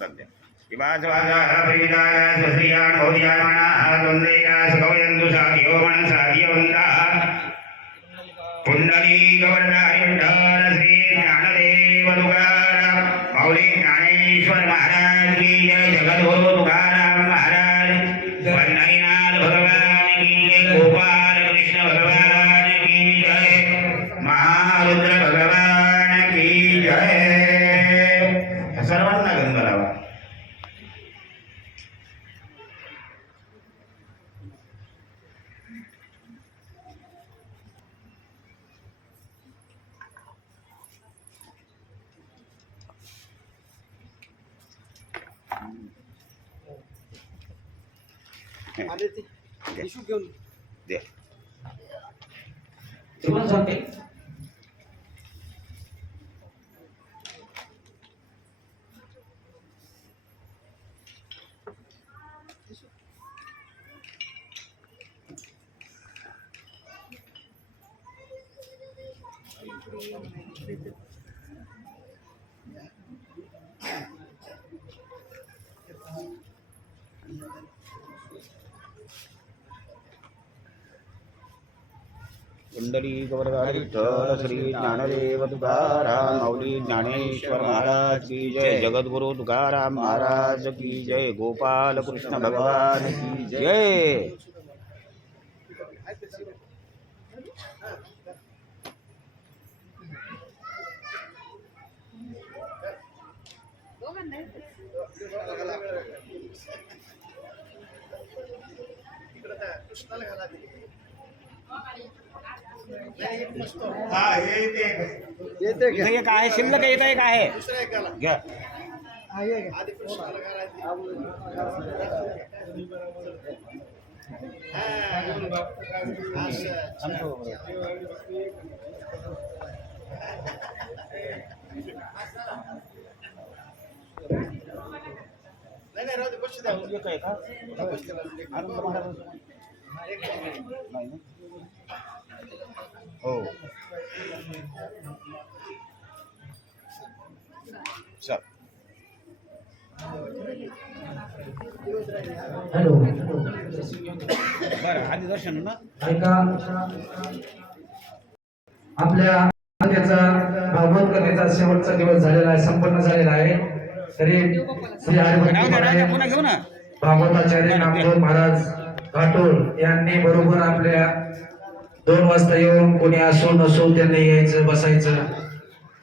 सध्या शिवाजवाजाः परिविदाय सुश्रियान् द्वन्द्वैकाः सुखवयन्तु साधियो मनसाधियवन्ताः ज्ञानेश्वर महाराज की जय जगद्गुरु तुकाराम महाराज वन्नरीनाथ भगवान की जय गोपाल कृष्ण भगवान की जय महारुद्र भगवान की जय सर्वांना तुम्हाला सांगते कुंडली गवर्गारी श्री ज्ञानदेव तुकाराम माऊली ज्ञानेश्वर महाराज की जय। जगद्गुरु तुकाराम महाराज की जय। गोपाल कृष्ण भगवान की जय। शिमला का? इथं एक आहे शिल्लक इथं तो एक आहे दुसऱ्या का? एक आहे का बसू द्या, बसू द्या. हो. चल. हॅलो. बरं आधी दर्शन ना? ऐका. आपल्या त्याचा भागवत कथेचा शेवटचा दिवस झालेला आहे संपन्न झालेला आहे. तरी श्री हरिभक्ती भागवताचार्य नामदेव महाराज घाटोल यांनी बरोबर आपल्या दोन वाजता येऊन कोणी असो नसो त्यांनी यायचं बसायचं.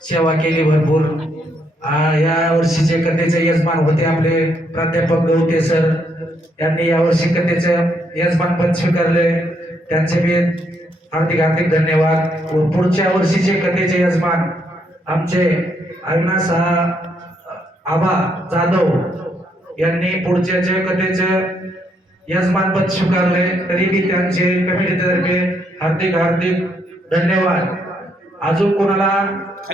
सेवा केली भरपूर. या वर्षीचे कथेचे यजमान होते आपले प्राध्यापक गवते सर यांनी यावर्षी कथेचे यजमान पद स्वीकारले. त्यांचे मी हार्दिक हार्दिक धन्यवाद. व पुढच्या वर्षीचे कथेचे यजमान आमचे अविनाश आ- आबा जाधव यांनी पुढच्या जे कथेचे यजमानपद स्वीकारले तरी मी त्यांचे कमिटीतर्फे हार्दिक हार्दिक धन्यवाद. अजून कोणाला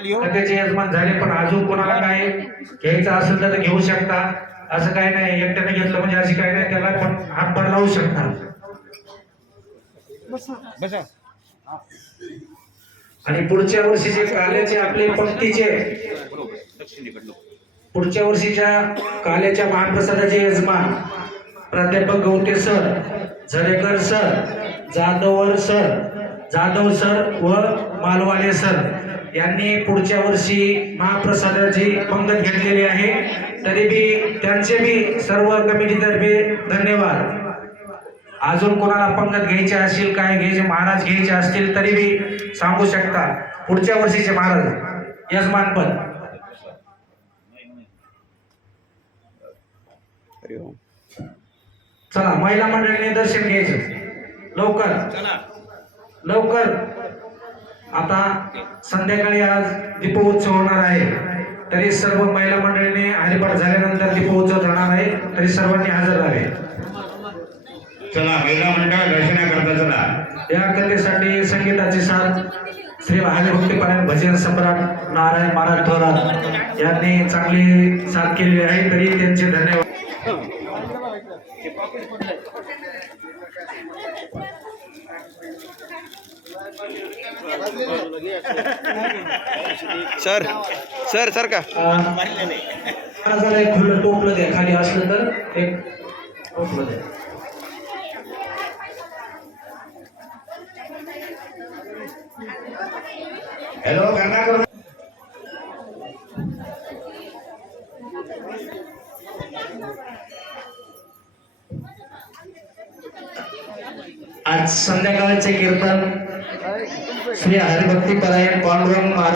येऊ कथेचे यजमान झाले पण अजून कोणाला काय घ्यायचं असेल तर घेऊ शकता. असं काही नाही एकट्याने घेतलं म्हणजे अशी काही नाही त्याला पण हातभार लावू शकता. आणि पुढच्या वर्षीचे काल्याचे आपले पंक्तीचे पुढच्या वर्षीच्या काल्याच्या महाप्रसादाचे यजमान प्राध्यापक Gawate sir Zarekar sir Jadhavar sir Jadhav sir व मालवाले सर यांनी पुढच्या वर्षी महाप्रसादाची पंगत घेतलेली आहे. तरी बी त्यांचे बी सर्व कमिटीतर्फे धन्यवाद. अजून कोणाला पंगत घ्यायचे असेल काय घ्यायचे महाराज घ्यायचे असतील तरी बी सांगू शकता. पुढच्या वर्षीचे महाराज यजमानपद हरि ओम. चला महिला मंडळीने दर्शन घ्यायचं. लवकर. लवकर. आता संध्याकाळी आज दीपोत्सव होणार आहे. तरी सर्व महिला मंडळीने हरिपाठ झाल्यानंतर दीपोत्सव जाणार आहे. तरी सर्वांनी हजर राहावे. चला महिला मंडळ दर्शना करता चला. या कथेसाठी संगीताची साथ श्री महादेवभक्ती पारायण भजन सम्राट नारायण महाराज थोरात यांनी चांगली साथ केलेली आहे. तरी त्यांचे धन्यवाद. सर सर सर का? खुलं टोपलं द्या खाली असलं तर एक टोपलं द्या आज संध्याकाळचे कीर्तन. श्री हरिभक्ती परायण पांडुरंग महाराज